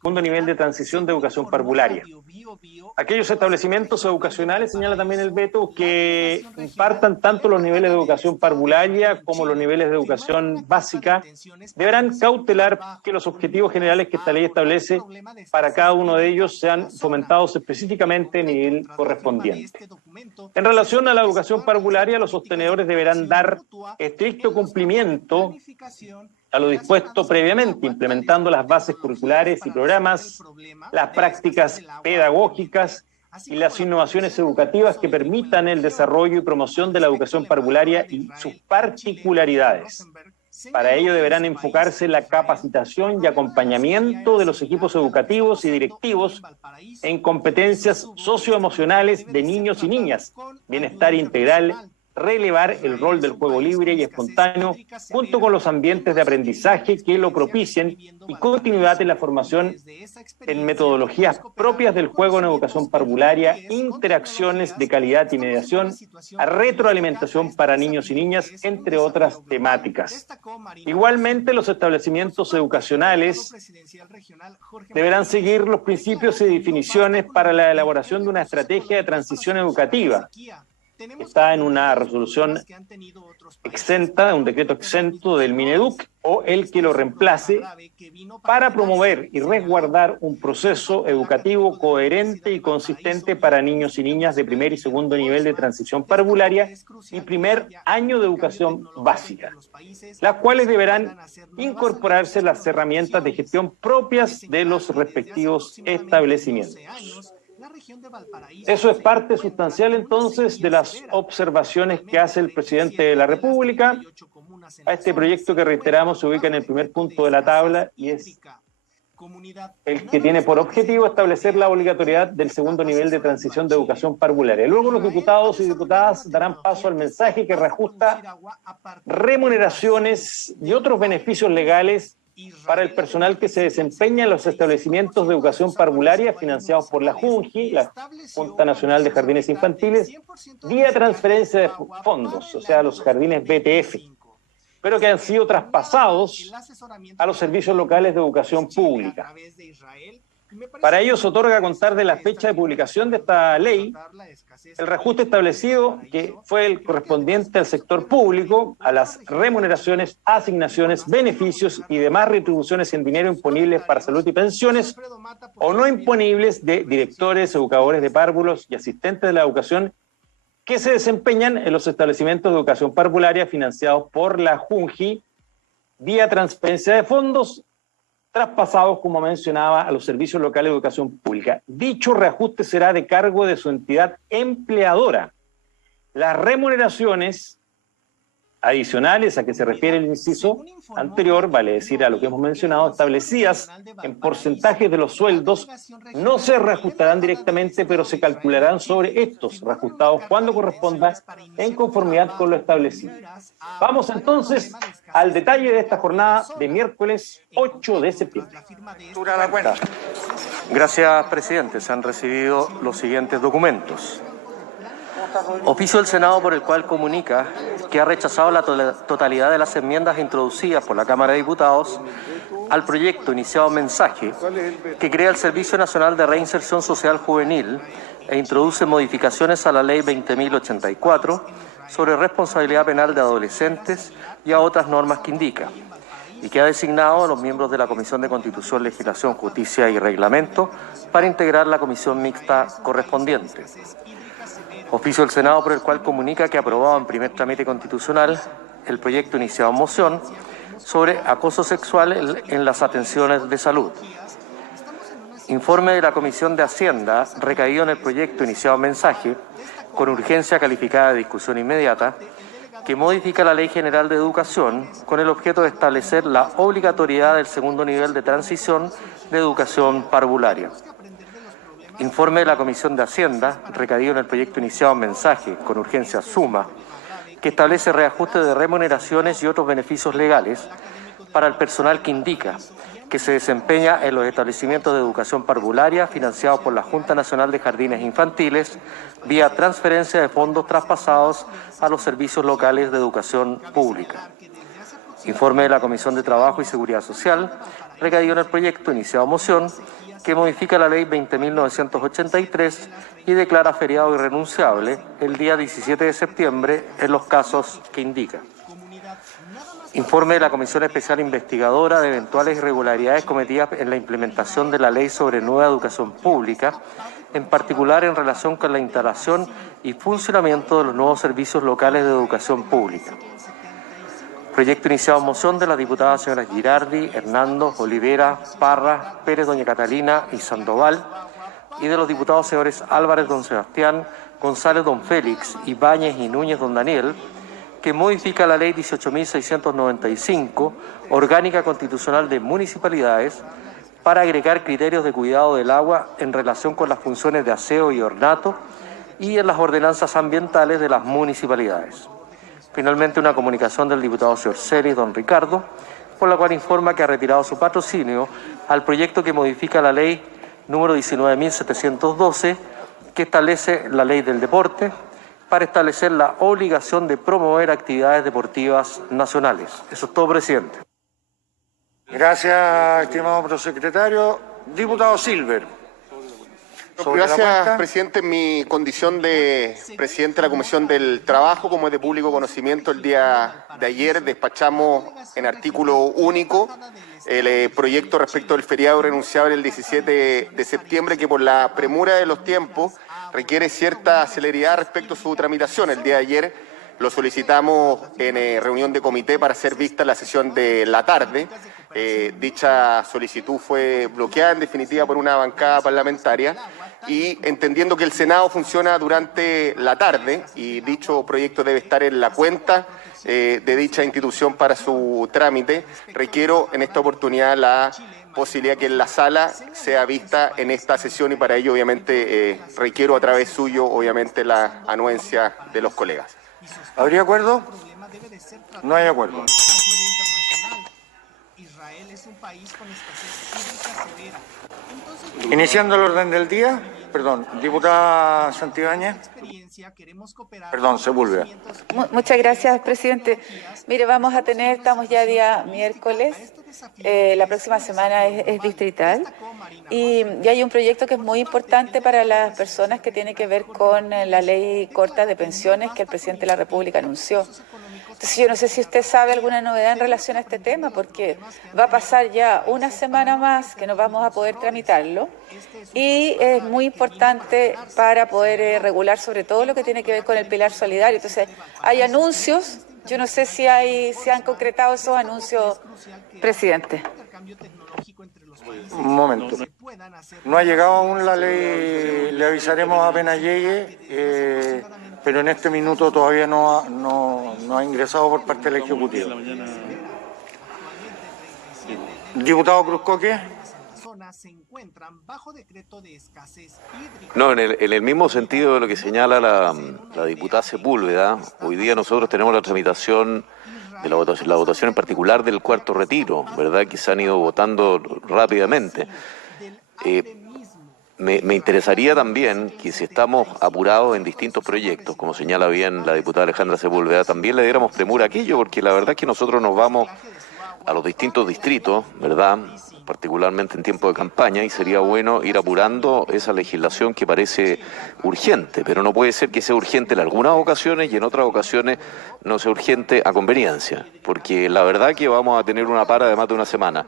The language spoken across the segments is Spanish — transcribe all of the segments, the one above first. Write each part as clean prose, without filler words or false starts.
segundo nivel de transición de educación parvularia. Aquellos establecimientos educacionales, señala también el veto, que impartan tanto los niveles de educación parvularia como los niveles de educación básica, deberán cautelar que los objetivos generales que esta ley establece para cada uno de ellos sean fomentados específicamente en el nivel correspondiente. En relación a la educación parvularia, los sostenedores deberán dar estricto cumplimiento a lo dispuesto previamente, implementando las bases curriculares y programas, las prácticas pedagógicas y las innovaciones educativas que permitan el desarrollo y promoción de la educación parvularia y sus particularidades. Para ello deberán enfocarse en la capacitación y acompañamiento de los equipos educativos y directivos en competencias socioemocionales de niños y niñas, bienestar integral, relevar el rol del juego libre y espontáneo junto con los ambientes de aprendizaje que lo propicien y continuidad en la formación en metodologías propias del juego en educación parvularia, interacciones de calidad y mediación, a retroalimentación para niños y niñas, entre otras temáticas. Igualmente, los establecimientos educacionales deberán seguir los principios y definiciones para la elaboración de una estrategia de transición educativa. Está en una resolución exenta, un decreto exento del Mineduc o el que lo reemplace, para promover y resguardar un proceso educativo coherente y consistente para niños y niñas de primer y segundo nivel de transición parvularia y primer año de educación básica, las cuales deberán incorporarse las herramientas de gestión propias de los respectivos establecimientos. Eso es parte sustancial entonces de las observaciones que hace el presidente de la República a este proyecto que, reiteramos, se ubica en el primer punto de la tabla y es el que tiene por objetivo establecer la obligatoriedad del segundo nivel de transición de educación parvularia. Luego los diputados y diputadas darán paso al mensaje que reajusta remuneraciones y otros beneficios legales para el personal que se desempeña en los establecimientos de educación parvularia financiados por la JUNJI, la Junta Nacional de Jardines Infantiles, vía transferencia de fondos, o sea, los jardines BTF, pero que han sido traspasados a los servicios locales de educación pública. Para ello se otorga, a contar de la fecha de publicación de esta ley, el reajuste establecido, que fue el correspondiente al sector público, a las remuneraciones, asignaciones, beneficios y demás retribuciones en dinero imponibles para salud y pensiones o no imponibles de directores, educadores de párvulos y asistentes de la educación que se desempeñan en los establecimientos de educación parvularia financiados por la JUNJI vía transferencia de fondos, traspasados, como mencionaba, a los servicios locales de educación pública. Dicho reajuste será de cargo de su entidad empleadora. Las remuneraciones adicionales a que se refiere el inciso anterior, vale decir a lo que hemos mencionado, establecidas en porcentajes de los sueldos, no se reajustarán directamente, pero se calcularán sobre estos, reajustados cuando corresponda, en conformidad con lo establecido. Vamos entonces al detalle de esta jornada de miércoles 8 de septiembre. Gracias, presidente. Se han recibido los siguientes documentos. Oficio del Senado por el cual comunica que ha rechazado la totalidad de las enmiendas introducidas por la Cámara de Diputados al proyecto iniciado mensaje que crea el Servicio Nacional de Reinserción Social Juvenil e introduce modificaciones a la Ley 20.084 sobre responsabilidad penal de adolescentes y a otras normas que indica, y que ha designado a los miembros de la Comisión de Constitución, Legislación, Justicia y Reglamento para integrar la comisión mixta correspondiente. Oficio del Senado por el cual comunica que ha aprobado en primer trámite constitucional el proyecto iniciado en moción sobre acoso sexual en las atenciones de salud. Informe de la Comisión de Hacienda recaído en el proyecto iniciado en mensaje con urgencia calificada de discusión inmediata, que modifica la Ley General de Educación con el objeto de establecer la obligatoriedad del segundo nivel de transición de educación parvularia. Informe de la Comisión de Hacienda, recaído en el proyecto iniciado en mensaje con urgencia suma, que establece reajuste de remuneraciones y otros beneficios legales para el personal que indica que se desempeña en los establecimientos de educación parvularia financiados por la Junta Nacional de Jardines Infantiles vía transferencia de fondos traspasados a los servicios locales de educación pública. Informe de la Comisión de Trabajo y Seguridad Social, recaído en el proyecto iniciado moción que modifica la ley 20.983 y declara feriado irrenunciable el día 17 de septiembre en los casos que indica. Informe de la Comisión Especial Investigadora de eventuales irregularidades cometidas en la implementación de la Ley sobre Nueva Educación Pública, en particular en relación con la instalación y funcionamiento de los nuevos servicios locales de educación pública. Proyecto iniciado en moción de las diputadas señoras Girardi, Hernando, Olivera, Parra, Pérez, doña Catalina y Sandoval, y de los diputados señores Álvarez, don Sebastián, González, don Félix, Ibáñez y Núñez, don Daniel, que modifica la Ley 18.695, Orgánica Constitucional de Municipalidades, para agregar criterios de cuidado del agua en relación con las funciones de aseo y ornato y en las ordenanzas ambientales de las municipalidades. Finalmente, una comunicación del diputado señor Celis, don Ricardo, por la cual informa que ha retirado su patrocinio al proyecto que modifica la Ley número 19.712, que establece la Ley del Deporte, para establecer la obligación de promover actividades deportivas nacionales. Eso es todo, presidente. Gracias, estimado prosecretario. Diputado Silver. Gracias, presidente. En mi condición de presidente de la Comisión del Trabajo, como es de público conocimiento, el día de ayer despachamos en artículo único el proyecto respecto del feriado renunciable el 17 de septiembre, que por la premura de los tiempos requiere cierta celeridad respecto a su tramitación. El día de ayer lo solicitamos en reunión de comité para ser vista en la sesión de la tarde. Dicha solicitud fue bloqueada en definitiva por una bancada parlamentaria y entendiendo que el Senado funciona durante la tarde y dicho proyecto debe estar en la cuenta de dicha institución para su trámite, requiero en esta oportunidad la posibilidad que en la sala sea vista en esta sesión y para ello obviamente requiero a través suyo obviamente la anuencia de los colegas. ¿Habría acuerdo? No hay acuerdo. Iniciando el orden del día, diputada Santibáñez. Sepúlveda. Muchas gracias, presidente. Mire, estamos ya día miércoles, la próxima semana es distrital y hay un proyecto que es muy importante para las personas que tiene que ver con la ley corta de pensiones que el presidente de la República anunció. Entonces yo no sé si usted sabe alguna novedad en relación a este tema, porque va a pasar ya una semana más que no vamos a poder tramitarlo y es muy importante para poder regular sobre todo lo que tiene que ver con el pilar solidario. Entonces hay anuncios, yo no sé si se han concretado esos anuncios, presidente. Un momento. No ha llegado aún la ley, le avisaremos apenas llegue, pero en este minuto todavía no ha ingresado por parte del Ejecutivo. Diputado Cruzcoque. No, en el mismo sentido de lo que señala la diputada Sepúlveda, hoy día nosotros tenemos la tramitación de la votación en particular del cuarto retiro, ¿verdad? Que se han ido votando rápidamente. Me interesaría también que si estamos apurados en distintos proyectos, como señala bien la diputada Alejandra Sepúlveda, también le diéramos premura a aquello, porque la verdad es que nosotros nos vamos a los distintos distritos, ¿verdad?, particularmente en tiempo de campaña, y sería bueno ir apurando esa legislación que parece urgente, pero no puede ser que sea urgente en algunas ocasiones y en otras ocasiones no sea urgente a conveniencia, porque la verdad que vamos a tener una para de más de una semana,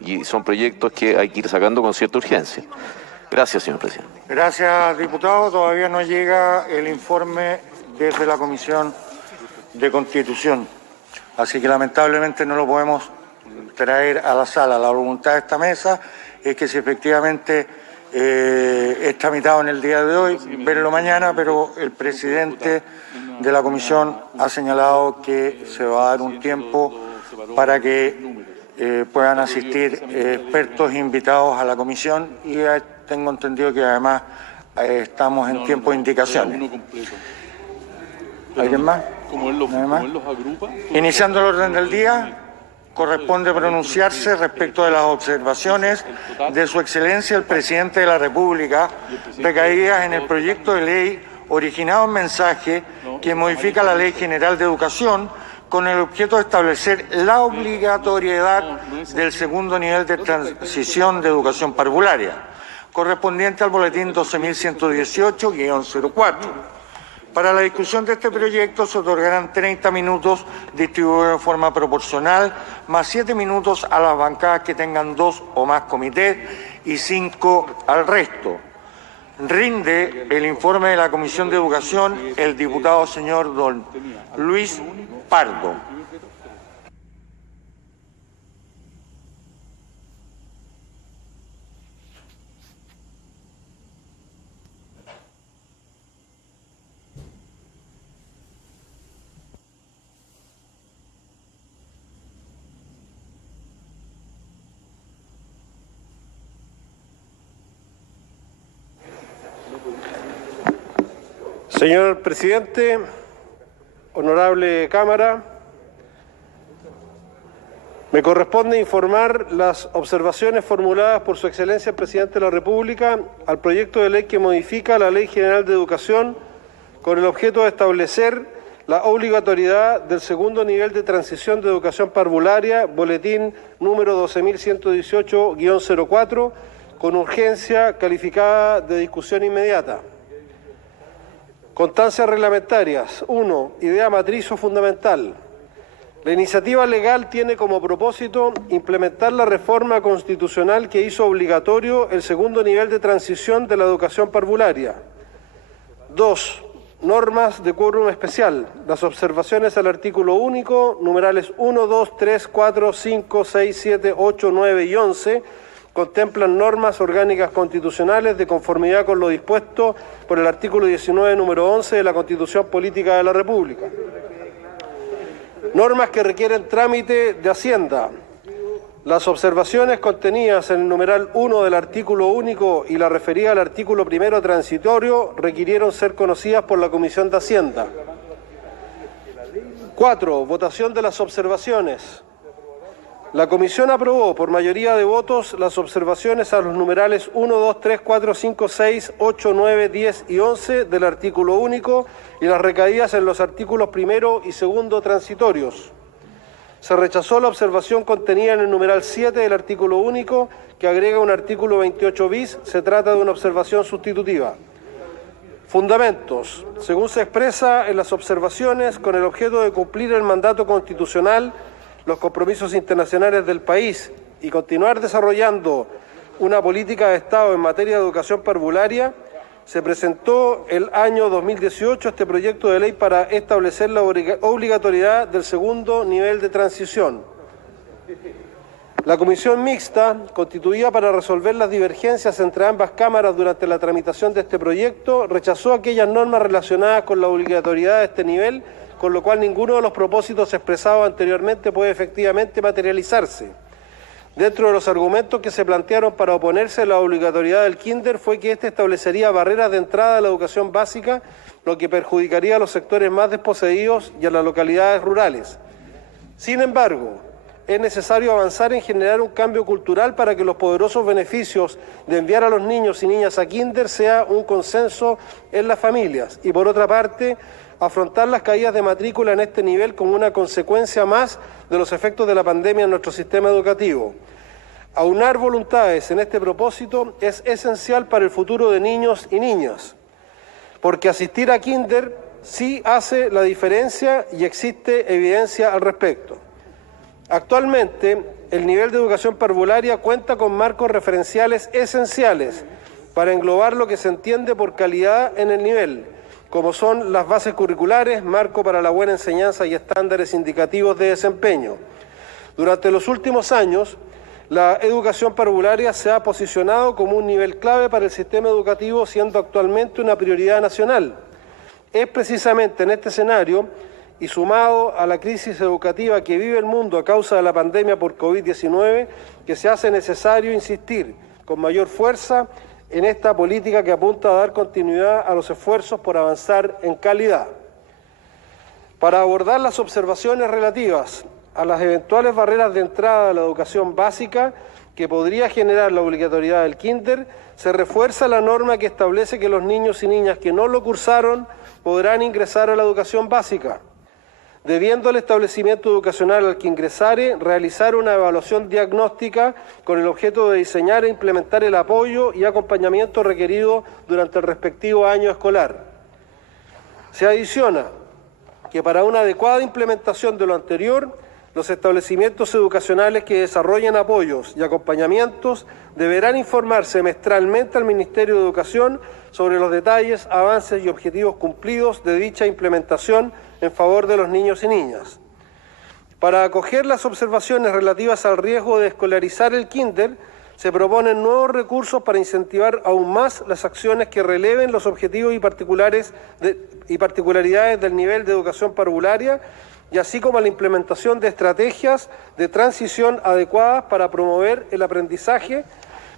y son proyectos que hay que ir sacando con cierta urgencia. Gracias, señor presidente. Gracias, diputado. Todavía no llega el informe desde la Comisión de Constitución, así que lamentablemente no lo podemos traer a la sala. La voluntad de esta mesa es que si efectivamente es tramitado en el día de hoy, verlo mañana, pero el presidente de la comisión ha señalado que se va a dar un tiempo para que puedan asistir expertos invitados a la comisión y tengo entendido que además estamos en tiempo de indicaciones. ¿Alguien más? Iniciando el orden del día, corresponde pronunciarse respecto de las observaciones de Su Excelencia el Presidente de la República recaídas en el proyecto de ley originado en mensaje que modifica la Ley General de Educación con el objeto de establecer la obligatoriedad del segundo nivel de transición de educación parvularia, correspondiente al boletín 12.118-04. Para la discusión de este proyecto se otorgarán 30 minutos distribuidos de forma proporcional, más 7 minutos a las bancadas que tengan 2 o más comités y 5 al resto. Rinde el informe de la Comisión de Educación el diputado señor don Luis Pardo. Señor presidente, honorable Cámara, me corresponde informar las observaciones formuladas por Su Excelencia el Presidente de la República al proyecto de ley que modifica la Ley General de Educación con el objeto de establecer la obligatoriedad del segundo nivel de transición de educación parvularia, boletín número 12.118-04, con urgencia calificada de discusión inmediata. Constancias reglamentarias. 1. Idea matriz o fundamental. La iniciativa legal tiene como propósito implementar la reforma constitucional que hizo obligatorio el segundo nivel de transición de la educación parvularia. 2. Normas de quórum especial. Las observaciones al artículo único, numerales 1, 2, 3, 4, 5, 6, 7, 8, 9 y 11, contemplan normas orgánicas constitucionales de conformidad con lo dispuesto por el artículo 19, número 11 de la Constitución Política de la República. Normas que requieren trámite de Hacienda. Las observaciones contenidas en el numeral 1 del artículo único y la referida al artículo primero transitorio requirieron ser conocidas por la Comisión de Hacienda. 4. Votación de las observaciones. La Comisión aprobó por mayoría de votos las observaciones a los numerales 1, 2, 3, 4, 5, 6, 8, 9, 10 y 11 del artículo único y las recaídas en los artículos primero y segundo transitorios. Se rechazó la observación contenida en el numeral 7 del artículo único que agrega un artículo 28 bis. Se trata de una observación sustitutiva. Fundamentos. Según se expresa en las observaciones, con el objeto de cumplir el mandato constitucional, los compromisos internacionales del país y continuar desarrollando una política de Estado en materia de educación parvularia, se presentó el año 2018 este proyecto de ley para establecer la obligatoriedad del segundo nivel de transición. La comisión mixta, constituida para resolver las divergencias entre ambas cámaras durante la tramitación de este proyecto, rechazó aquellas normas relacionadas con la obligatoriedad de este nivel, con lo cual ninguno de los propósitos expresados anteriormente puede efectivamente materializarse. Dentro de los argumentos que se plantearon para oponerse a la obligatoriedad del kinder fue que éste establecería barreras de entrada a la educación básica, lo que perjudicaría a los sectores más desposeídos y a las localidades rurales. Sin embargo, es necesario avanzar en generar un cambio cultural para que los poderosos beneficios de enviar a los niños y niñas a kinder sea un consenso en las familias y, por otra parte, afrontar las caídas de matrícula en este nivel como una consecuencia más de los efectos de la pandemia en nuestro sistema educativo. Aunar voluntades en este propósito es esencial para el futuro de niños y niñas, porque asistir a kinder sí hace la diferencia y existe evidencia al respecto. Actualmente, el nivel de educación parvularia cuenta con marcos referenciales esenciales para englobar lo que se entiende por calidad en el nivel, como son las bases curriculares, marco para la buena enseñanza y estándares indicativos de desempeño. Durante los últimos años, la educación parvularia se ha posicionado como un nivel clave para el sistema educativo, siendo actualmente una prioridad nacional. Es precisamente en este escenario, y sumado a la crisis educativa que vive el mundo a causa de la pandemia por COVID-19, que se hace necesario insistir con mayor fuerza en esta política que apunta a dar continuidad a los esfuerzos por avanzar en calidad. Para abordar las observaciones relativas a las eventuales barreras de entrada a la educación básica que podría generar la obligatoriedad del kinder, se refuerza la norma que establece que los niños y niñas que no lo cursaron podrán ingresar a la educación básica. debiendo el establecimiento educacional al que ingresare realizar una evaluación diagnóstica con el objeto de diseñar e implementar el apoyo y acompañamiento requerido durante el respectivo año escolar. Se adiciona que para una adecuada implementación de lo anterior, los establecimientos educacionales que desarrollen apoyos y acompañamientos deberán informar semestralmente al Ministerio de Educación sobre los detalles, avances y objetivos cumplidos de dicha implementación en favor de los niños y niñas. Para acoger las observaciones relativas al riesgo de escolarizar el kinder, se proponen nuevos recursos para incentivar aún más las acciones que releven los objetivos y particularidades del nivel de educación parvularia, y así como la implementación de estrategias de transición adecuadas para promover el aprendizaje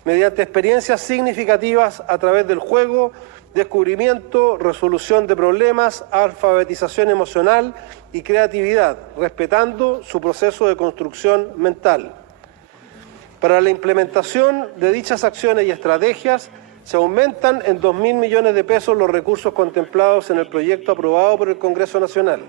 mediante experiencias significativas a través del juego, descubrimiento, resolución de problemas, alfabetización emocional y creatividad, respetando su proceso de construcción mental. Para la implementación de dichas acciones y estrategias, se aumentan en 2.000 millones de pesos los recursos contemplados en el proyecto aprobado por el Congreso Nacional.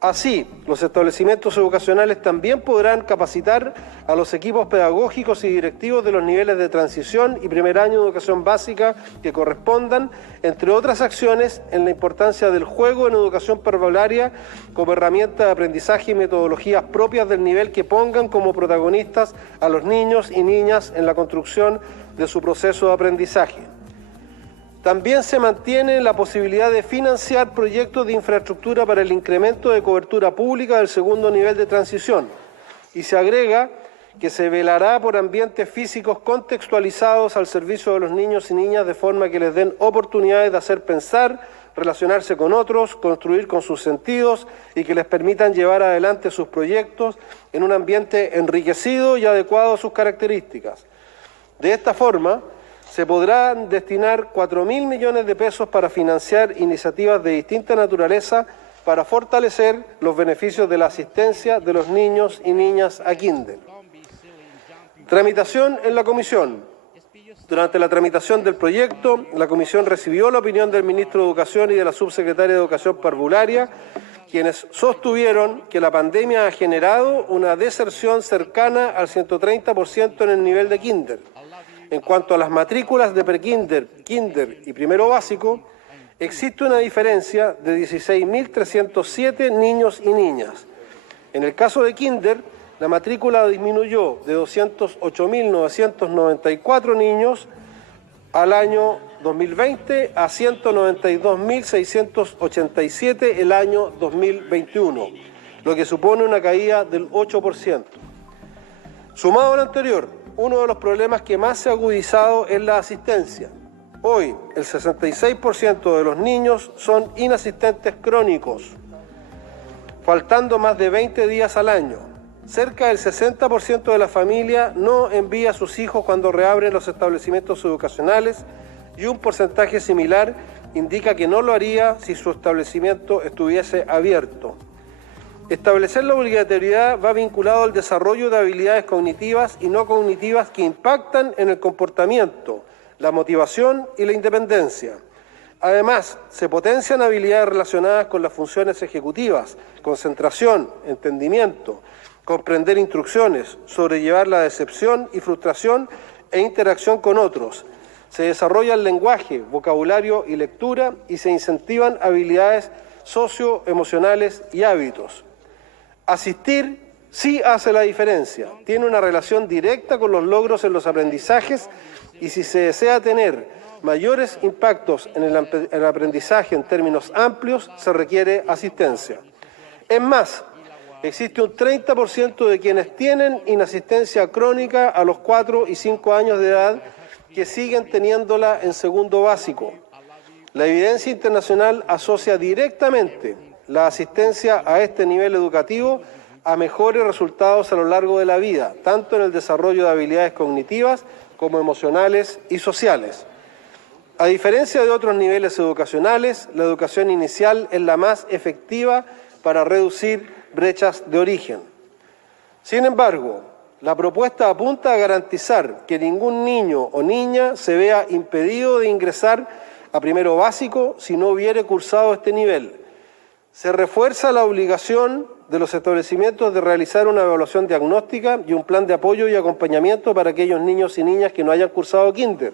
Así, los establecimientos educacionales también podrán capacitar a los equipos pedagógicos y directivos de los niveles de transición y primer año de educación básica que correspondan, entre otras acciones, en la importancia del juego en educación parvularia como herramienta de aprendizaje y metodologías propias del nivel que pongan como protagonistas a los niños y niñas en la construcción de su proceso de aprendizaje. También se mantiene la posibilidad de financiar proyectos de infraestructura para el incremento de cobertura pública del segundo nivel de transición y se agrega que se velará por ambientes físicos contextualizados al servicio de los niños y niñas de forma que les den oportunidades de hacer pensar, relacionarse con otros, construir con sus sentidos y que les permitan llevar adelante sus proyectos en un ambiente enriquecido y adecuado a sus características. De esta forma, se podrán destinar 4.000 millones de pesos para financiar iniciativas de distinta naturaleza para fortalecer los beneficios de la asistencia de los niños y niñas a kinder. Tramitación en la comisión. Durante la tramitación del proyecto, la comisión recibió la opinión del ministro de Educación y de la subsecretaria de Educación Parvularia, quienes sostuvieron que la pandemia ha generado una deserción cercana al 130% en el nivel de kinder. En cuanto a las matrículas de prekinder, kinder y primero básico, existe una diferencia de 16.307 niños y niñas. En el caso de kinder, la matrícula disminuyó de 208.994 niños al año 2020 a 192.687 el año 2021, lo que supone una caída del 8%. Sumado a lo anterior, uno de los problemas que más se ha agudizado es la asistencia. Hoy, el 66% de los niños son inasistentes crónicos, faltando más de 20 días al año. Cerca del 60% de la familia no envía a sus hijos cuando reabren los establecimientos educacionales y un porcentaje similar indica que no lo haría si su establecimiento estuviese abierto. Establecer la obligatoriedad va vinculado al desarrollo de habilidades cognitivas y no cognitivas que impactan en el comportamiento, la motivación y la independencia. Además, se potencian habilidades relacionadas con las funciones ejecutivas, concentración, entendimiento, comprender instrucciones, sobrellevar la decepción y frustración e interacción con otros. Se desarrolla el lenguaje, vocabulario y lectura y se incentivan habilidades socioemocionales y hábitos. Asistir sí hace la diferencia, tiene una relación directa con los logros en los aprendizajes y si se desea tener mayores impactos en el aprendizaje en términos amplios, se requiere asistencia. Es más, existe un 30% de quienes tienen inasistencia crónica a los 4 y 5 años de edad que siguen teniéndola en segundo básico. La evidencia internacional asocia directamente la asistencia a este nivel educativo a mejores resultados a lo largo de la vida, tanto en el desarrollo de habilidades cognitivas como emocionales y sociales. A diferencia de otros niveles educacionales, la educación inicial es la más efectiva para reducir brechas de origen. Sin embargo, la propuesta apunta a garantizar que ningún niño o niña se vea impedido de ingresar a primero básico si no hubiere cursado este nivel. Se refuerza la obligación de los establecimientos de realizar una evaluación diagnóstica y un plan de apoyo y acompañamiento para aquellos niños y niñas que no hayan cursado kinder.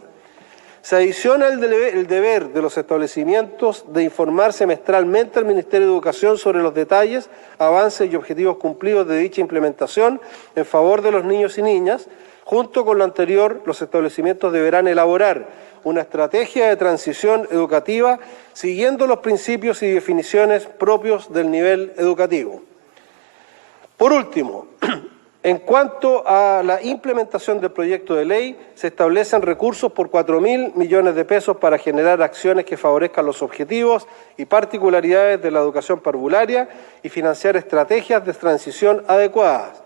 Se adiciona el deber de los establecimientos de informar semestralmente al Ministerio de Educación sobre los detalles, avances y objetivos cumplidos de dicha implementación en favor de los niños y niñas. Junto con lo anterior, los establecimientos deberán elaborar una estrategia de transición educativa siguiendo los principios y definiciones propios del nivel educativo. Por último, en cuanto a la implementación del proyecto de ley, se establecen recursos por 4.000 millones de pesos para generar acciones que favorezcan los objetivos y particularidades de la educación parvularia y financiar estrategias de transición adecuadas.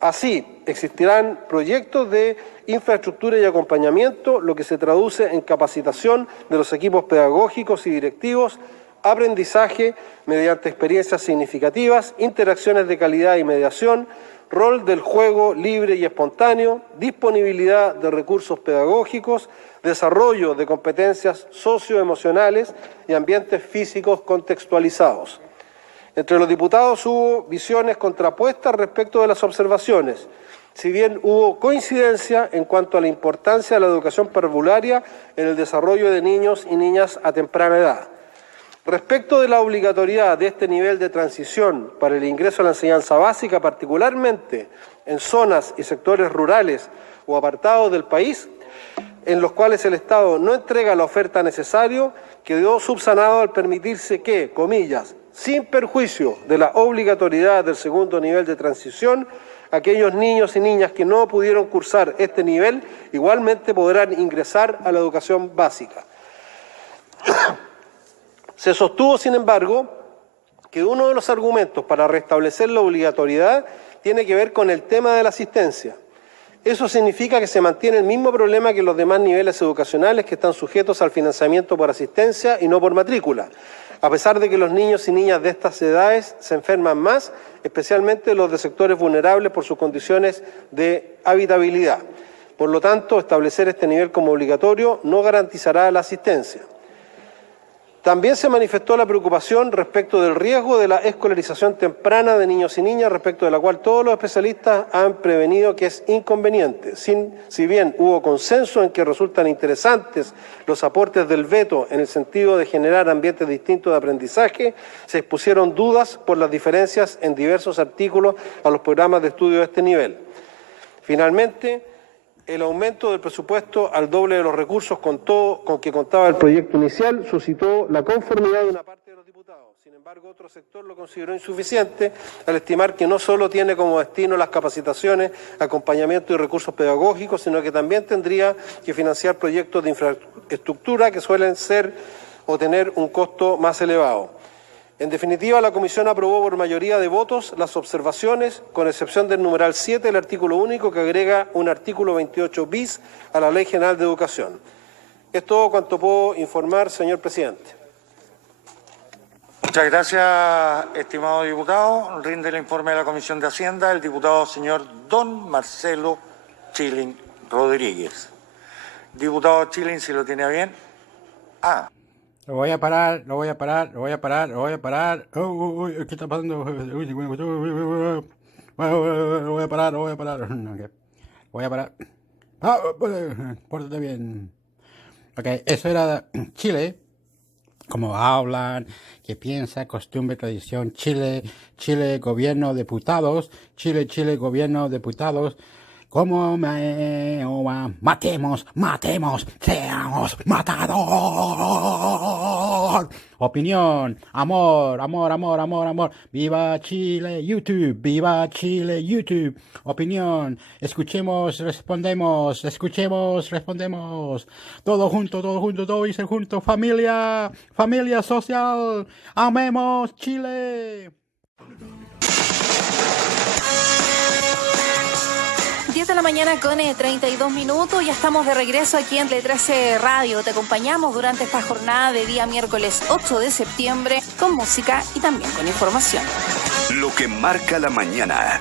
Así, existirán proyectos de infraestructura y acompañamiento, lo que se traduce en capacitación de los equipos pedagógicos y directivos, aprendizaje mediante experiencias significativas, interacciones de calidad y mediación, rol del juego libre y espontáneo, disponibilidad de recursos pedagógicos, desarrollo de competencias socioemocionales y ambientes físicos contextualizados. Entre los diputados hubo visiones contrapuestas respecto de las observaciones, si bien hubo coincidencia en cuanto a la importancia de la educación parvularia en el desarrollo de niños y niñas a temprana edad. Respecto de la obligatoriedad de este nivel de transición para el ingreso a la enseñanza básica, particularmente en zonas y sectores rurales o apartados del país, en los cuales el Estado no entrega la oferta necesaria, quedó subsanado al permitirse que, comillas, sin perjuicio de la obligatoriedad del segundo nivel de transición, aquellos niños y niñas que no pudieron cursar este nivel igualmente podrán ingresar a la educación básica. Se sostuvo, sin embargo, que uno de los argumentos para restablecer la obligatoriedad tiene que ver con el tema de la asistencia. Eso significa que se mantiene el mismo problema que los demás niveles educacionales que están sujetos al financiamiento por asistencia y no por matrícula, a pesar de que los niños y niñas de estas edades se enferman más, especialmente los de sectores vulnerables por sus condiciones de habitabilidad. Por lo tanto, establecer este nivel como obligatorio no garantizará la asistencia. También se manifestó la preocupación respecto del riesgo de la escolarización temprana de niños y niñas, respecto de la cual todos los especialistas han prevenido que es inconveniente. Si bien hubo consenso en que resultan interesantes los aportes del veto en el sentido de generar ambientes distintos de aprendizaje, se expusieron dudas por las diferencias en diversos artículos a los programas de estudio de este nivel. Finalmente, el aumento del presupuesto al doble de los recursos con que contaba el proyecto inicial suscitó la conformidad de una parte de los diputados. Sin embargo, otro sector lo consideró insuficiente al estimar que no solo tiene como destino las capacitaciones, acompañamiento y recursos pedagógicos, sino que también tendría que financiar proyectos de infraestructura que suelen ser o tener un costo más elevado. En definitiva, la Comisión aprobó por mayoría de votos las observaciones, con excepción del numeral 7 del artículo único, que agrega un artículo 28 bis a la Ley General de Educación. Es todo cuanto puedo informar, señor presidente. Muchas gracias, estimado diputado. Rinde el informe de la Comisión de Hacienda el diputado señor don Marcelo Chilin Rodríguez. Diputado Chilin, si lo tiene bien. Lo voy a parar. Uy, ¿qué está pasando? Lo voy a parar. Pórtate bien. Ok, eso era Chile. Cómo hablan, qué piensa, costumbre, tradición. Chile, gobierno, diputados. Chile, gobierno, diputados. Como matemos, seamos matador. Opinión, amor. Viva Chile, YouTube. Opinión, escuchemos, respondemos. Todo junto, todo hice junto. Familia social. Amemos Chile. 10 de la mañana con 32 minutos. Ya estamos de regreso aquí en T13 Radio. Te acompañamos durante esta jornada de día miércoles 8 de septiembre con música y también con información. Lo que marca la mañana.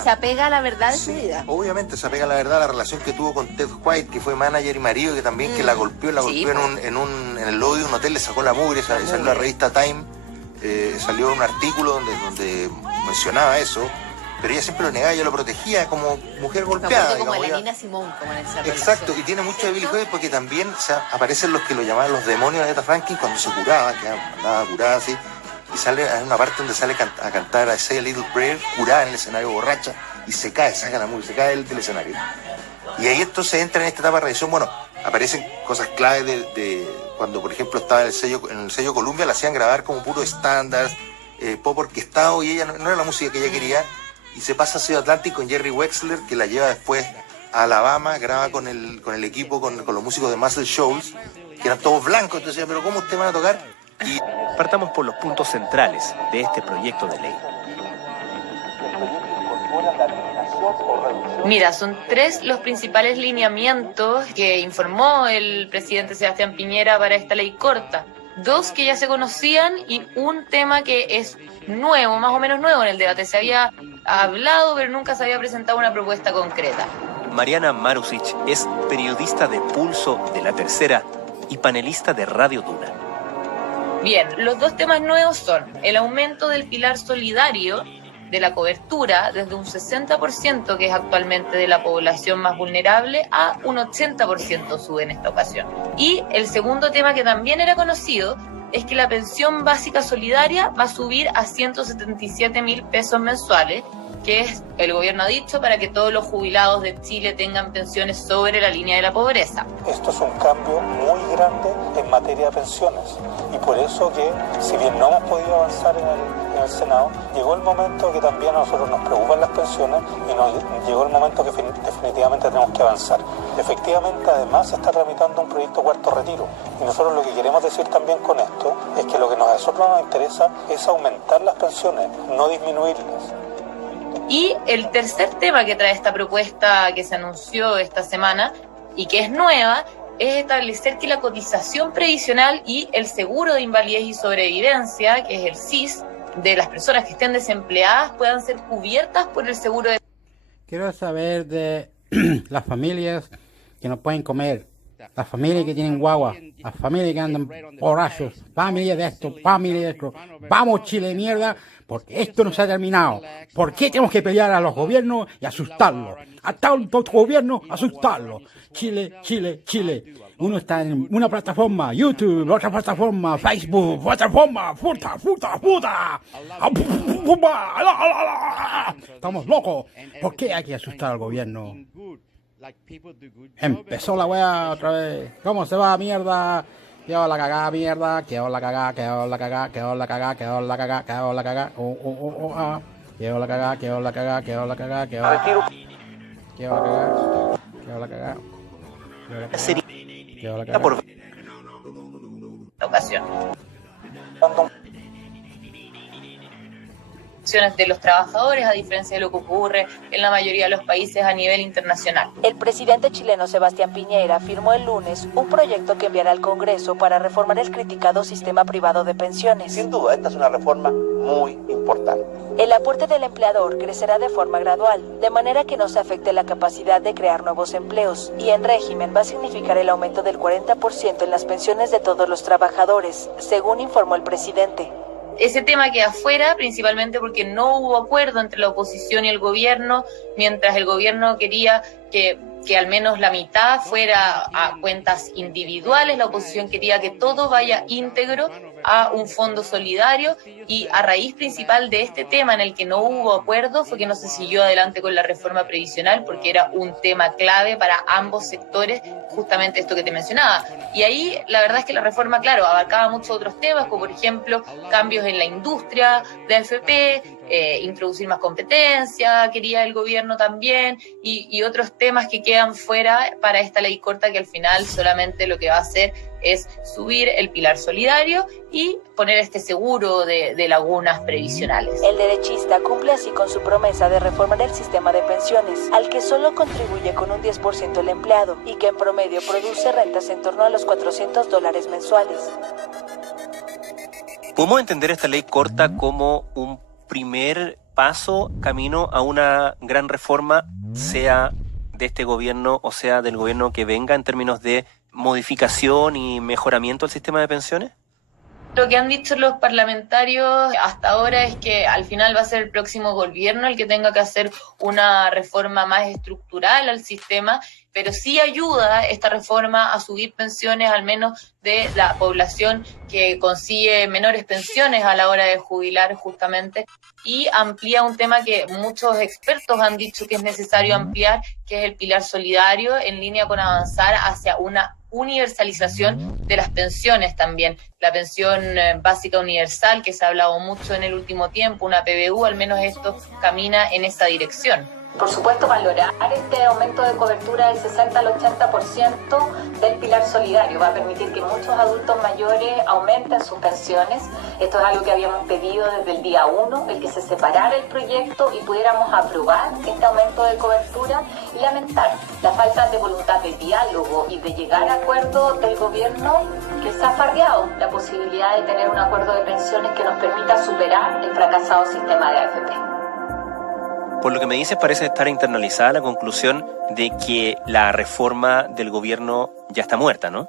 ¿Se apega a la verdad de su vida? Obviamente se apega a la verdad, la relación que tuvo con Ted White, que fue manager y marido, que también que la golpeó en el lobby de un hotel, le sacó la mugre, salió en la revista Time, salió un artículo donde mencionaba eso, pero ella siempre lo negaba, ella lo protegía como mujer golpeada. Como la Nina Simone, como en esa relación. Exacto, y tiene mucho de Billie Holiday porque también aparecen los que lo llamaban los demonios de Aretha Franklin cuando se curaba, que andaba curada así. Y sale en una parte donde sale a cantar a Say a Little Prayer, curada en el escenario, borracha, y se cae, saca la música, se cae del escenario. Y ahí entonces entra en esta etapa de revisión, bueno, aparecen cosas claves de cuando, por ejemplo, estaba en el sello Columbia, la hacían grabar como puro estándar, pop orquestado, y ella no era la música que ella quería, y se pasa a sello Atlantic con Jerry Wexler, que la lleva después a Alabama, graba con el equipo, con los músicos de Muscle Shoals, que eran todos blancos, entonces decía, pero ¿cómo ustedes van a tocar? Y partamos por los puntos centrales de este proyecto de ley. Mira, son 3 los principales lineamientos que informó el presidente Sebastián Piñera para esta ley corta. 2 que ya se conocían y un tema que es nuevo, más o menos nuevo en el debate. Se había hablado, pero nunca se había presentado una propuesta concreta. Mariana Marusic es periodista de Pulso de La Tercera y panelista de Radio Duna. Bien, los 2 temas nuevos son el aumento del pilar solidario de la cobertura desde un 60%, que es actualmente de la población más vulnerable, a un 80% sube en esta ocasión. Y el segundo tema, que también era conocido, es que la pensión básica solidaria va a subir a 177.000 pesos mensuales, que es, el gobierno ha dicho, para que todos los jubilados de Chile tengan pensiones sobre la línea de la pobreza. Esto es un cambio muy grande en materia de pensiones y por eso que, si bien no hemos podido avanzar en el Senado, llegó el momento que también a nosotros nos preocupan las pensiones y llegó el momento que definitivamente tenemos que avanzar. Efectivamente, además, se está tramitando un proyecto cuarto retiro y nosotros lo que queremos decir también con esto es que lo que a nosotros nos interesa es aumentar las pensiones, no disminuirlas. Y el tercer tema que trae esta propuesta que se anunció esta semana y que es nueva, es establecer que la cotización previsional y el seguro de invalidez y sobrevivencia, que es el SIS, de las personas que estén desempleadas puedan ser cubiertas por el seguro de... Quiero saber de las familias que no pueden comer, las familias que tienen guagua, las familias que andan borrachos, familias de esto, familias de esto. Vamos, Chile, mierda, porque esto no se ha terminado. ¿Por qué tenemos que pelear a los gobiernos y asustarlos? A tantos gobiernos, asustarlos. Chile, Chile, Chile. Uno está en una plataforma, YouTube, otra plataforma, Facebook, otra plataforma, puta. Estamos locos. ¿Por qué hay que asustar al gobierno? Empezó la weá otra vez. ¿Cómo se va, mierda? Quedó la cagada, mierda. Quedó la cagada. Quedó la cagada. Quedó la cagada. Quedó la cagada. Quedó la cagada. Quedó la cagada. Quedó la cagada. Quedó la cagada. Quedó la cagada. Quedó la cagada. Quedó la cagada. Quedó la cagada. Por ocasión. De los trabajadores, a diferencia de lo que ocurre en la mayoría de los países a nivel internacional. El presidente chileno Sebastián Piñera firmó el lunes un proyecto que enviará al Congreso para reformar el criticado sistema privado de pensiones. Sin duda, esta es una reforma muy importante. El aporte del empleador crecerá de forma gradual, de manera que no se afecte la capacidad de crear nuevos empleos, y en régimen va a significar el aumento del 40% en las pensiones de todos los trabajadores, según informó el presidente. Ese tema queda afuera, principalmente porque no hubo acuerdo entre la oposición y el gobierno, mientras el gobierno quería que al menos la mitad fuera a cuentas individuales, la oposición quería que todo vaya íntegro a un fondo solidario, y a raíz principal de este tema en el que no hubo acuerdo fue que no se siguió adelante con la reforma previsional, porque era un tema clave para ambos sectores, justamente esto que te mencionaba. Y ahí la verdad es que la reforma, claro, abarcaba muchos otros temas, como por ejemplo cambios en la industria de AFP, introducir más competencia, quería el gobierno también, y otros temas que quedan fuera para esta ley corta, que al final solamente lo que va a hacer es subir el pilar solidario y poner este seguro de lagunas previsionales. El derechista cumple así con su promesa de reformar el sistema de pensiones, al que solo contribuye con un 10% el empleado y que en promedio produce rentas en torno a los $400 mensuales. ¿Podemos entender esta ley corta como un primer paso camino a una gran reforma, sea de este gobierno o sea del gobierno que venga, en términos de modificación y mejoramiento del sistema de pensiones? Lo que han dicho los parlamentarios hasta ahora es que al final va a ser el próximo gobierno el que tenga que hacer una reforma más estructural al sistema, pero sí ayuda esta reforma a subir pensiones, al menos de la población que consigue menores pensiones a la hora de jubilar justamente, y amplía un tema que muchos expertos han dicho que es necesario ampliar, que es el pilar solidario, en línea con avanzar hacia una universalización de las pensiones también. La pensión básica universal, que se ha hablado mucho en el último tiempo, una PBU, al menos esto camina en esa dirección. Por supuesto, valorar este aumento de cobertura del 60 al 80% del pilar solidario va a permitir que muchos adultos mayores aumenten sus pensiones. Esto es algo que habíamos pedido desde el día 1, el que se separara el proyecto y pudiéramos aprobar este aumento de cobertura, y lamentar la falta de voluntad de diálogo y de llegar a acuerdo del gobierno, que se ha farreado la posibilidad de tener un acuerdo de pensiones que nos permita superar el fracasado sistema de AFP. Por lo que me dices, parece estar internalizada la conclusión de que la reforma del gobierno ya está muerta, ¿no?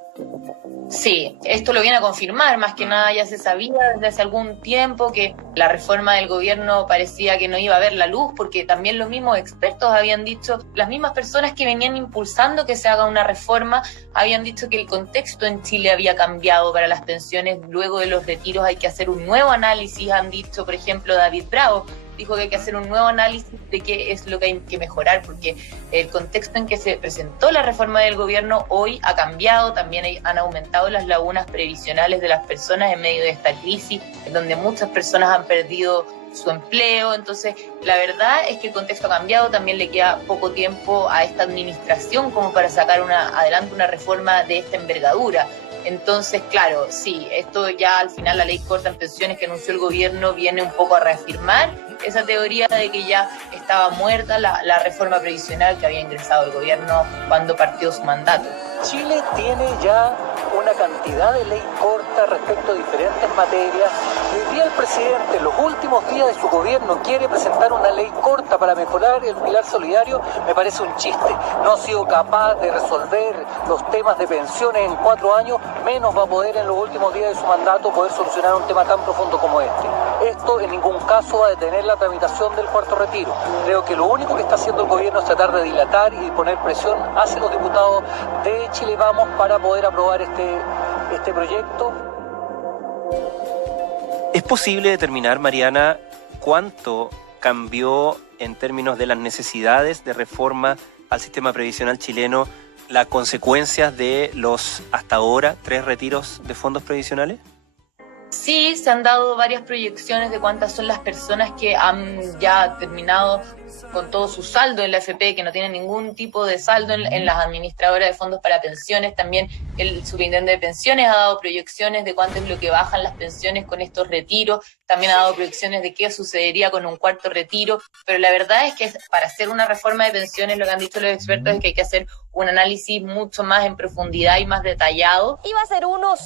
Sí, esto lo viene a confirmar, más que nada ya se sabía desde hace algún tiempo que la reforma del gobierno parecía que no iba a ver la luz, porque también los mismos expertos habían dicho, las mismas personas que venían impulsando que se haga una reforma, habían dicho que el contexto en Chile había cambiado para las pensiones. Luego de los retiros hay que hacer un nuevo análisis, han dicho, por ejemplo, David Bravo, dijo que hay que hacer un nuevo análisis de qué es lo que hay que mejorar, porque el contexto en que se presentó la reforma del gobierno hoy ha cambiado, también han aumentado las lagunas previsionales de las personas en medio de esta crisis, en donde muchas personas han perdido su empleo. Entonces, la verdad es que el contexto ha cambiado, también le queda poco tiempo a esta administración como para sacar adelante una reforma de esta envergadura. Entonces, claro, sí, esto ya al final la ley corta en pensiones que anunció el gobierno viene un poco a reafirmar esa teoría de que ya estaba muerta la reforma previsional que había ingresado el gobierno cuando partió su mandato. Chile tiene ya una cantidad de ley corta respecto a diferentes materias. Hoy día el presidente, en los últimos días de su gobierno, quiere presentar una ley corta para mejorar el pilar solidario. Me parece un chiste. No ha sido capaz de resolver los temas de pensiones en 4 años, menos va a poder en los últimos días de su mandato poder solucionar un tema tan profundo como este. Esto en ningún caso va a detener la tramitación del cuarto retiro. Creo que lo único que está haciendo el gobierno es tratar de dilatar y poner presión hacia los diputados de Chile Vamos para poder aprobar este proyecto. ¿Es posible determinar, Mariana, cuánto cambió en términos de las necesidades de reforma al sistema previsional chileno las consecuencias de los hasta ahora 3 retiros de fondos previsionales? Sí, se han dado varias proyecciones de cuántas son las personas que han ya terminado con todo su saldo en la AFP, que no tienen ningún tipo de saldo en las administradoras de fondos para pensiones. También el superintendente de pensiones ha dado proyecciones de cuánto es lo que bajan las pensiones con estos retiros. También ha dado proyecciones de qué sucedería con un cuarto retiro. Pero la verdad es que para hacer una reforma de pensiones, lo que han dicho los expertos es que hay que hacer un análisis mucho más en profundidad y más detallado. Iba a ser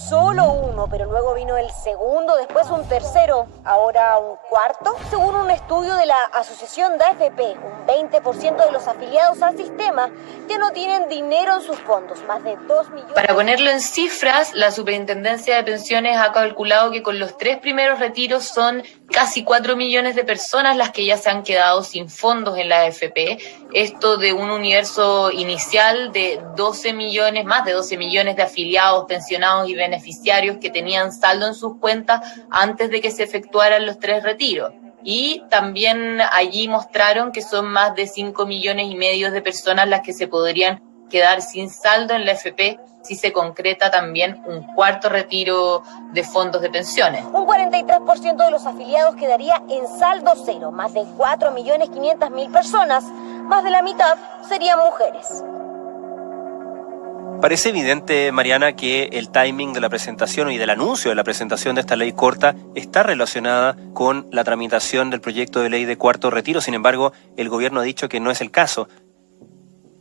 solo uno, pero luego vino el segundo, después un tercero, ahora un cuarto. Según un estudio de la Asociación de AFP, un 20% de los afiliados al sistema ya no tienen dinero en sus fondos, más de 2 millones. Para ponerlo en cifras, la Superintendencia de Pensiones ha calculado que con los 3 primeros retiros son casi 4 millones de personas las que ya se han quedado sin fondos en la AFP. Esto de un universo inicial de 12 millones, más de 12 millones de afiliados, pensionados y beneficiarios que tenían saldo en sus cuentas antes de que se efectuaran los 3 retiros. Y también allí mostraron que son más de 5 millones y medio de personas las que se podrían quedar sin saldo en la AFP si se concreta también un cuarto retiro de fondos de pensiones. Un 43% de los afiliados quedaría en saldo cero, más de 4.500.000 personas, más de la mitad serían mujeres. Parece evidente, Mariana, que el timing de la presentación y del anuncio de la presentación de esta ley corta está relacionada con la tramitación del proyecto de ley de cuarto retiro. Sin embargo, el gobierno ha dicho que no es el caso.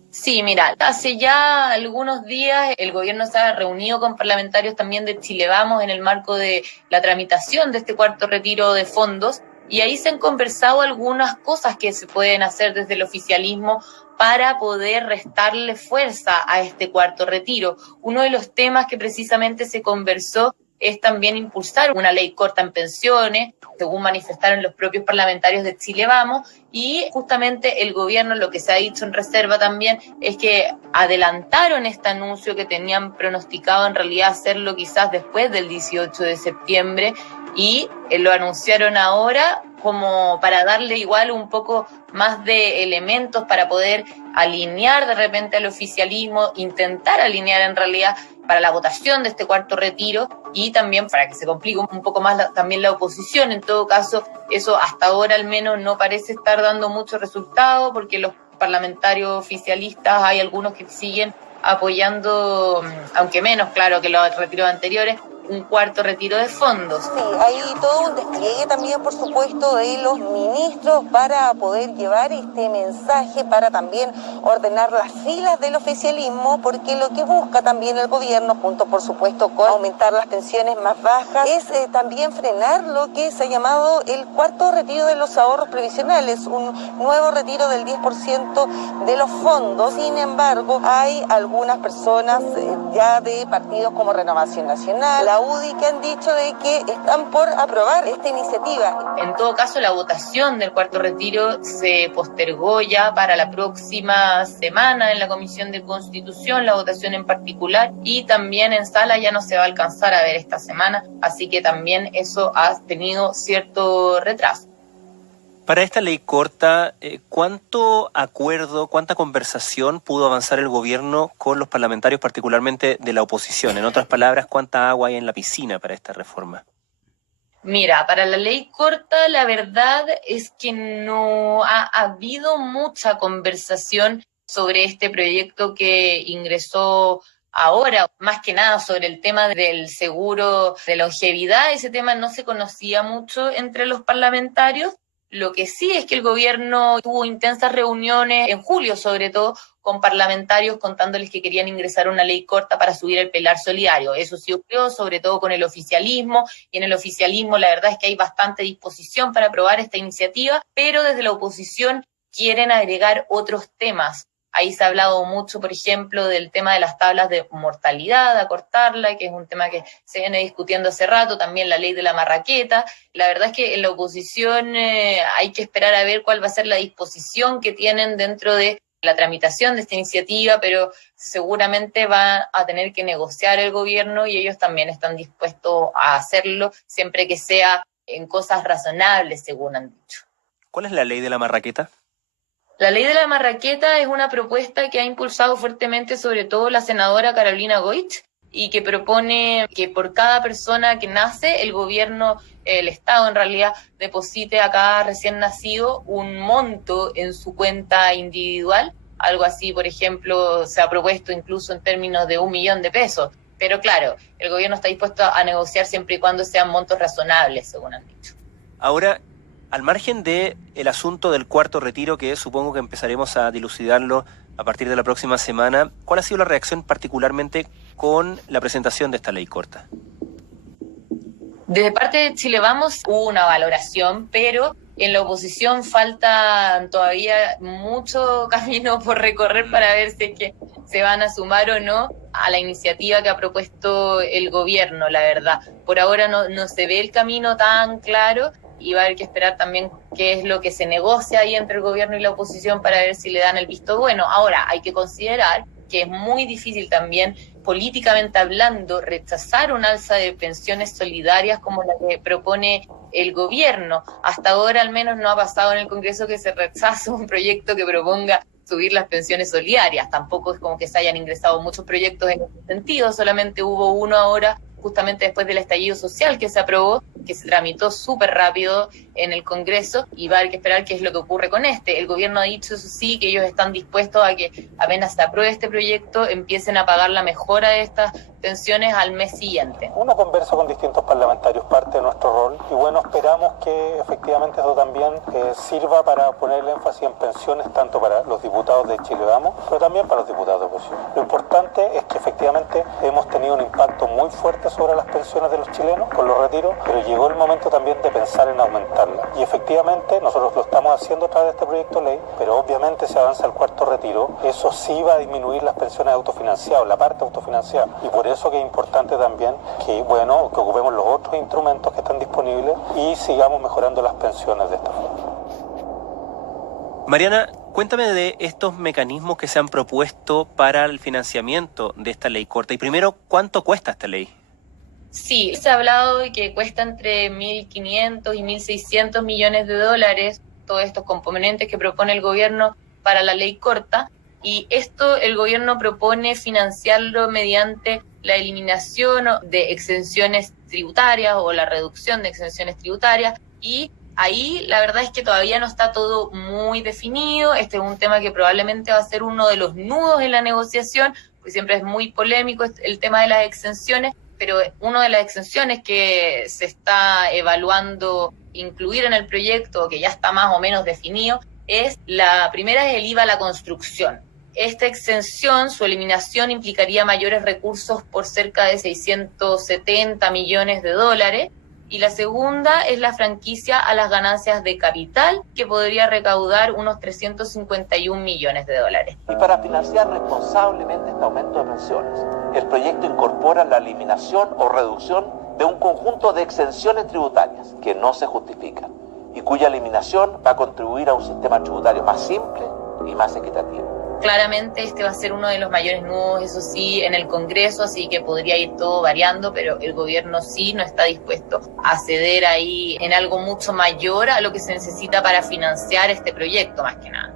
Sí, mira, hace ya algunos días el gobierno se ha reunido con parlamentarios también de Chile Vamos en el marco de la tramitación de este cuarto retiro de fondos, y ahí se han conversado algunas cosas que se pueden hacer desde el oficialismo para poder restarle fuerza a este cuarto retiro. Uno de los temas que precisamente se conversó es también impulsar una ley corta en pensiones, según manifestaron los propios parlamentarios de Chile Vamos, y justamente el gobierno, lo que se ha dicho en reserva también, es que adelantaron este anuncio que tenían pronosticado en realidad hacerlo quizás después del 18 de septiembre, y lo anunciaron ahora como para darle igual un poco más de elementos para poder alinear de repente al oficialismo, intentar alinear en realidad para la votación de este cuarto retiro y también para que se complique un poco más también la oposición. En todo caso, eso hasta ahora al menos no parece estar dando mucho resultado porque los parlamentarios oficialistas hay algunos que siguen apoyando, aunque menos claro que los retiros anteriores, un cuarto retiro de fondos. Sí, hay todo un despliegue también, por supuesto, de los ministros para poder llevar este mensaje, para también ordenar las filas del oficialismo, porque lo que busca también el gobierno, junto por supuesto con aumentar las pensiones más bajas, es también frenar lo que se ha llamado el cuarto retiro de los ahorros previsionales, un nuevo retiro del 10% de los fondos. Sin embargo, hay algunas personas ya de partidos como Renovación Nacional, la UDI, que han dicho de que están por aprobar esta iniciativa. En todo caso, la votación del cuarto retiro se postergó ya para la próxima semana en la Comisión de Constitución, la votación en particular, y también en sala ya no se va a alcanzar a ver esta semana, así que también eso ha tenido cierto retraso. Para esta ley corta, ¿cuánto acuerdo, cuánta conversación pudo avanzar el gobierno con los parlamentarios, particularmente de la oposición? En otras palabras, ¿cuánta agua hay en la piscina para esta reforma? Mira, para la ley corta, la verdad es que no ha habido mucha conversación sobre este proyecto que ingresó ahora, más que nada sobre el tema del seguro de longevidad. Ese tema no se conocía mucho entre los parlamentarios. Lo que sí es que el gobierno tuvo intensas reuniones, en julio sobre todo, con parlamentarios contándoles que querían ingresar una ley corta para subir el pilar solidario. Eso sí ocurrió, sobre todo con el oficialismo, y en el oficialismo la verdad es que hay bastante disposición para aprobar esta iniciativa, pero desde la oposición quieren agregar otros temas. Ahí se ha hablado mucho, por ejemplo, del tema de las tablas de mortalidad, acortarla, que es un tema que se viene discutiendo hace rato, también la ley de la marraqueta. La verdad es que en la oposición hay que esperar a ver cuál va a ser la disposición que tienen dentro de la tramitación de esta iniciativa, pero seguramente va a tener que negociar el gobierno y ellos también están dispuestos a hacerlo, siempre que sea en cosas razonables, según han dicho. ¿Cuál es la ley de la marraqueta? La ley de la marraqueta es una propuesta que ha impulsado fuertemente sobre todo la senadora Carolina Goich y que propone que por cada persona que nace el gobierno, el Estado en realidad, deposite a cada recién nacido un monto en su cuenta individual. Algo así, por ejemplo, se ha propuesto incluso en términos de 1 millón de pesos. Pero claro, el gobierno está dispuesto a negociar siempre y cuando sean montos razonables, según han dicho. Ahora, al margen de el asunto del cuarto retiro, que supongo que empezaremos a dilucidarlo a partir de la próxima semana, ¿cuál ha sido la reacción particularmente con la presentación de esta ley corta? Desde parte de Chile Vamos hubo una valoración, pero en la oposición falta todavía mucho camino por recorrer para ver si es que se van a sumar o no a la iniciativa que ha propuesto el gobierno, la verdad. Por ahora no se ve el camino tan claro y va a haber que esperar también qué es lo que se negocia ahí entre el gobierno y la oposición para ver si le dan el visto bueno. Ahora, hay que considerar que es muy difícil también, políticamente hablando, rechazar un alza de pensiones solidarias como la que propone el gobierno. Hasta ahora al menos no ha pasado en el Congreso que se rechace un proyecto que proponga subir las pensiones solidarias. Tampoco es como que se hayan ingresado muchos proyectos en ese sentido, solamente hubo uno ahora justamente después del estallido social que se aprobó, que se tramitó súper rápido en el Congreso, y va a haber que esperar qué es lo que ocurre con este. El gobierno ha dicho, eso sí, que ellos están dispuestos a que apenas se apruebe este proyecto, empiecen a pagar la mejora de estas pensiones al mes siguiente. Uno conversa con distintos parlamentarios, parte de nuestro rol, y bueno, esperamos que efectivamente eso también sirva para poner el énfasis en pensiones, tanto para los diputados de Chile Vamos, pero también para los diputados de oposición. Lo importante es que efectivamente hemos tenido un impacto muy fuerte sobre las pensiones de los chilenos con los retiros, pero llegó llegó el momento también de pensar en aumentarla. Y efectivamente nosotros lo estamos haciendo a través de este proyecto de ley, pero obviamente si avanza el cuarto retiro, eso sí va a disminuir las pensiones autofinanciadas, la parte autofinanciada. Y por eso que es importante también que ocupemos los otros instrumentos que están disponibles y sigamos mejorando las pensiones de esta forma. Mariana, cuéntame de estos mecanismos que se han propuesto para el financiamiento de esta ley corta. Y primero, ¿cuánto cuesta esta ley? Sí, se ha hablado de que cuesta entre 1.500 y 1.600 millones de dólares todos estos componentes que propone el gobierno para la ley corta. Y esto el gobierno propone financiarlo mediante la eliminación de exenciones tributarias o la reducción de exenciones tributarias. Y ahí la verdad es que todavía no está todo muy definido. Este es un tema que probablemente va a ser uno de los nudos en la negociación, porque siempre es muy polémico el tema de las exenciones, pero una de las exenciones que se está evaluando incluir en el proyecto, que ya está más o menos definido, la primera es el IVA a la construcción. Esta exención, su eliminación implicaría mayores recursos por cerca de 670 millones de dólares. Y la segunda es la franquicia a las ganancias de capital, que podría recaudar unos 351 millones de dólares. Y para financiar responsablemente este aumento de pensiones, el proyecto incorpora la eliminación o reducción de un conjunto de exenciones tributarias que no se justifican y cuya eliminación va a contribuir a un sistema tributario más simple y más equitativo. Claramente este va a ser uno de los mayores nudos, eso sí, en el Congreso, así que podría ir todo variando, pero el gobierno sí no está dispuesto a ceder ahí en algo mucho mayor a lo que se necesita para financiar este proyecto, más que nada.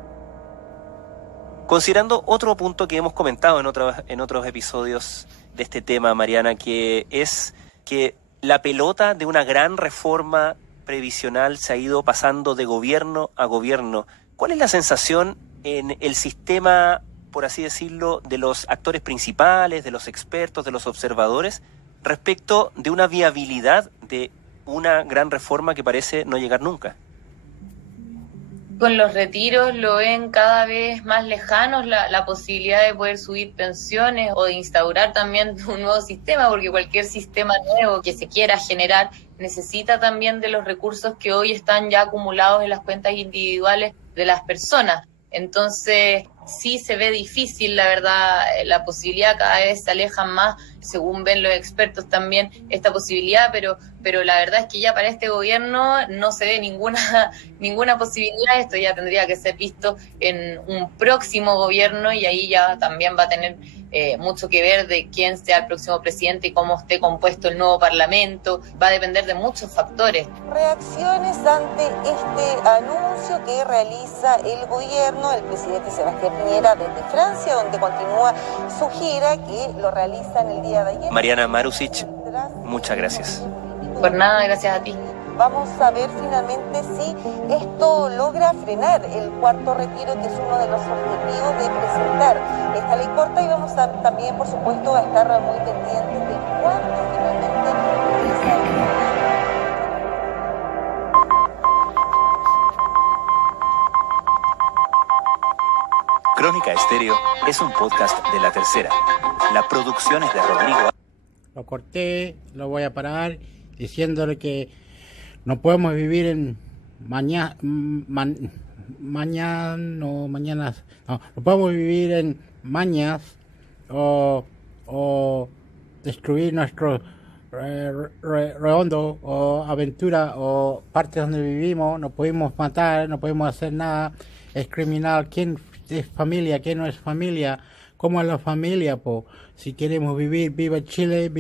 Considerando otro punto que hemos comentado en otros episodios de este tema, Mariana, que es que la pelota de una gran reforma previsional se ha ido pasando de gobierno a gobierno. ¿Cuál es la sensación en el sistema, por así decirlo, de los actores principales, de los expertos, de los observadores, respecto de una viabilidad de una gran reforma que parece no llegar nunca? Con los retiros lo ven cada vez más lejanos la posibilidad de poder subir pensiones o de instaurar también un nuevo sistema, porque cualquier sistema nuevo que se quiera generar necesita también de los recursos que hoy están ya acumulados en las cuentas individuales de las personas. Entonces, sí se ve difícil, la verdad, la posibilidad cada vez se aleja más, según ven los expertos también, esta posibilidad, pero la verdad es que ya para este gobierno no se ve ninguna posibilidad. Esto ya tendría que ser visto en un próximo gobierno y ahí ya también va a tener mucho que ver de quién sea el próximo presidente y cómo esté compuesto el nuevo parlamento. Va a depender de muchos factores. Reacciones ante este anuncio que realiza el gobierno, el presidente Sebastián Piñera desde Francia, donde continúa su gira que lo realiza en el día de ayer. Mariana Marusic, muchas gracias. Por nada, gracias a ti. Vamos a ver finalmente si esto logra frenar el cuarto retiro, que es uno de los objetivos de presentar esta ley corta, y vamos a también, por supuesto, a estar muy pendientes de cuándo finalmente Crónica Estéreo es un podcast de La Tercera. La producción es de Rodrigo. Lo corté, lo voy a parar diciéndole que no podemos vivir en no podemos vivir en mañas o destruir nuestro redondo o aventura o partes donde vivimos. No podemos matar, no podemos hacer nada. Es criminal. ¿Quién es familia? ¿Quién no es familia? ¿Cómo es la familia? Po? Si queremos vivir, viva Chile,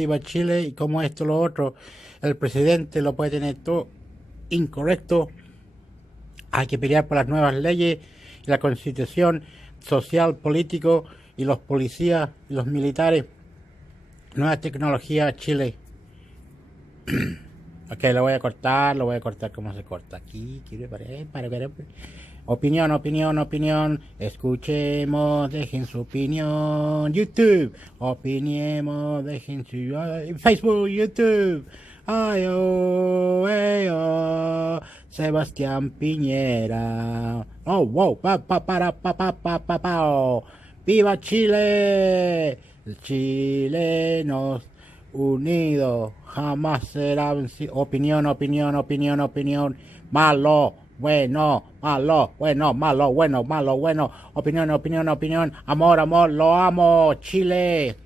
y como esto, lo otro. El presidente lo puede tener todo incorrecto. Hay que pelear por las nuevas leyes, la constitución social, político, y los policías y los militares. Nueva tecnología, Chile. Ok, lo voy a cortar como se corta aquí. Opinión. Escuchemos, dejen su opinión. YouTube. Opinemos, dejen su... Facebook, YouTube. Sebastián Piñera. Oh, wow. ¡Viva Chile! Chilenos, unido, jamás será vencido. Opinión, opinión, opinión, opinión. Malo, bueno, malo, bueno, malo, bueno, malo, bueno. Opinión, opinión, opinión. Amor, amor, lo amo. Chile.